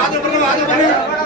ஆதரவு பண்ணுங்க ஆதரவு பண்ணுங்க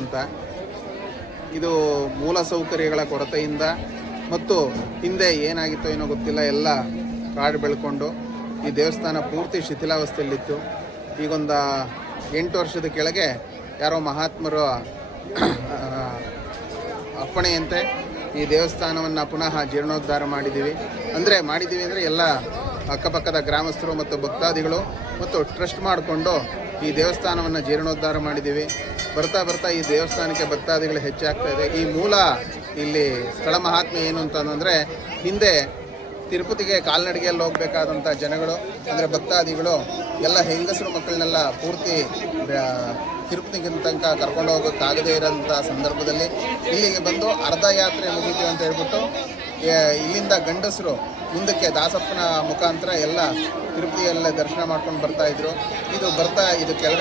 ಅಂತ. ಇದು ಮೂಲ ಸೌಕರ್ಯಗಳ ಕೊರತೆಯಿಂದ ಮತ್ತು ಹಿಂದೆ ಏನಾಗಿತ್ತೋ ಏನೋ ಗೊತ್ತಿಲ್ಲ, ಎಲ್ಲ ಕಾಡು ಬೆಳ್ಕೊಂಡು ಈ ದೇವಸ್ಥಾನ ಪೂರ್ತಿ ಶಿಥಿಲಾವಸ್ಥೆಯಲ್ಲಿತ್ತು. ಈಗೊಂದು ಎಂಟು ವರ್ಷದ ಕೆಳಗೆ ಯಾರೋ ಮಹಾತ್ಮರು ಅಪ್ಪಣೆಯಂತೆ ಈ ದೇವಸ್ಥಾನವನ್ನು ಪುನಃ ಜೀರ್ಣೋದ್ಧಾರ ಮಾಡಿದ್ದೀವಿ. ಅಂದರೆ ಮಾಡಿದ್ದೀವಿ ಅಂದರೆ ಎಲ್ಲ ಅಕ್ಕಪಕ್ಕದ ಗ್ರಾಮಸ್ಥರು ಮತ್ತು ಭಕ್ತಾದಿಗಳು ಮತ್ತು ಟ್ರಸ್ಟ್ ಮಾಡಿಕೊಂಡು ಈ ದೇವಸ್ಥಾನವನ್ನು ಜೀರ್ಣೋದ್ಧಾರ ಮಾಡಿದ್ದೀವಿ. ಬರ್ತಾ ಬರ್ತಾ ಈ ದೇವಸ್ಥಾನಕ್ಕೆ ಭಕ್ತಾದಿಗಳು ಹೆಚ್ಚಾಗ್ತಾ ಇದೆ. ಈ ಮೂಲ ಇಲ್ಲಿ ಸ್ಥಳ ಮಹಾತ್ಮೆ ಏನು ಅಂತಂದರೆ ಹಿಂದೆ ತಿರುಪತಿಗೆ ಕಾಲ್ನಡಿಗೆಯಲ್ಲಿ ಹೋಗಬೇಕಾದಂಥ ಜನಗಳು, ಅಂದರೆ ಭಕ್ತಾದಿಗಳು, ಎಲ್ಲ ಹೆಂಗಸರು ಮಕ್ಕಳನ್ನೆಲ್ಲ ಪೂರ್ತಿ ತಿರುಪತಿಗಿಂತ ತಿರುಪತಿಗೆ ತನಕ ಕರ್ಕೊಂಡು ಹೋಗೋಕ್ಕಾಗದೇ ಇರೋಂಥ ಸಂದರ್ಭದಲ್ಲಿ ಇಲ್ಲಿಗೆ ಬಂದು ಅರ್ಧ ಯಾತ್ರೆ ಮುಗೀತೀವಿ ಅಂತ ಹೇಳ್ಬಿಟ್ಟು ಇಲ್ಲಿಂದ ಗಂಡಸರು ಮುಂದಕ್ಕೆ ದಾಸಪ್ಪನ ಮುಖಾಂತರ ಎಲ್ಲ ತಿರುಪತಿಯಲ್ಲೇ ದರ್ಶನ ಮಾಡ್ಕೊಂಡು ಬರ್ತಾ ಇದ್ರು. ಇದು ಬರ್ತಾ, ಇದು ಕೆಳಗಡೆ